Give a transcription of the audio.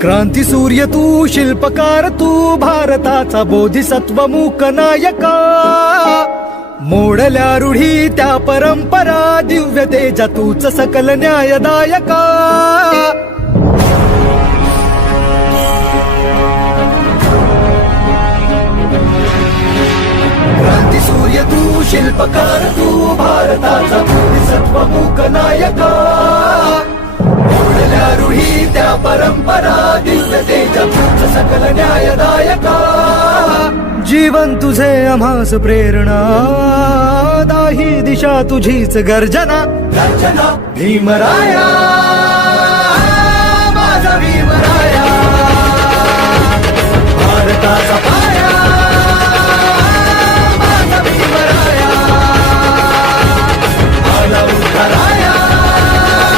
क्रांती सूर्य तू, शिल्पकार तू, भारताचा बोधिसत्व मूक नायका. मोडल्या रूढी त्या परंपरा, दिव्य तेजा तूच सकल न्यायदायका. क्रांती सूर्य तू, शिल्पकार तू, भारताचा बोधिसत्व मूक नायका. मोडल्या रूढी त्या परंपरा, दिव्य तेजा तूच सकल न्यायदायका. जीवन तुझे आम्हास प्रेरणा, दाही दिशा तुझीच गर्जना. गर्जना भीमराया.